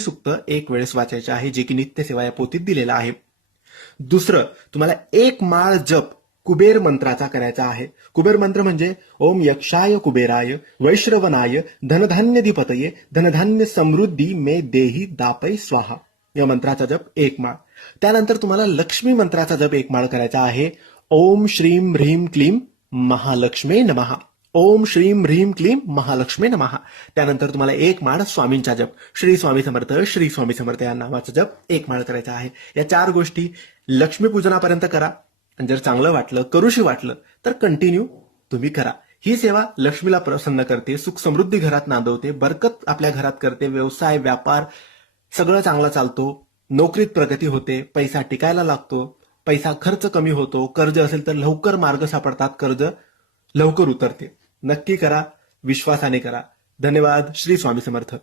सुक्त एक वेळेस वाचायचे आहे, जे की नित्यसेवा या पोथीत दिलेलं आहे. दुसरं, तुम्हाला एक माळ जप कुबेर मंत्राचा करायचा आहे. कुबेर मंत्र म्हणजे ओम यक्षाय कुबेराय वैश्रवनाय धनधान्यधिपतये धनधान्य समृद्धी मे देही दापै स्वाहा या मंत्राचा जप एक माळ. त्यानंतर तुम्हाला लक्ष्मी मंत्राचा जप एक माळ करायचा आहे. ओम श्रीम ह्रीम क्लीम महालक्ष्मी नमः. ओम श्रीम ह्रीम क्लीम महालक्ष्मी नमः. त्यानंतर तुम्हाला एक माळ स्वामींचा जप श्री स्वामी समर्थ या नावाचा जप एक माळ करायचा आहे. या 4 गोष्टी लक्ष्मीपूजनापर्यंत करा. आणि जर चांगलं वाटलं, करूशी वाटलं तर कंटिन्यू तुम्ही करा. ही सेवा लक्ष्मीला प्रसन्न करते, सुख समृद्धी घरात नांदवते, बरकत आपल्या घरात करते, व्यवसाय व्यापार सगळं चांगलं चालतो, नोकरीत प्रगती होते, पैसा टिकायला लागतो, पैसा खर्च कमी होतो, कर्ज असेल तर लवकर मार्ग सापडतात, कर्ज लवकर उतरते. नक्की करा, विश्वासाने करा. धन्यवाद. श्री स्वामी समर्थ.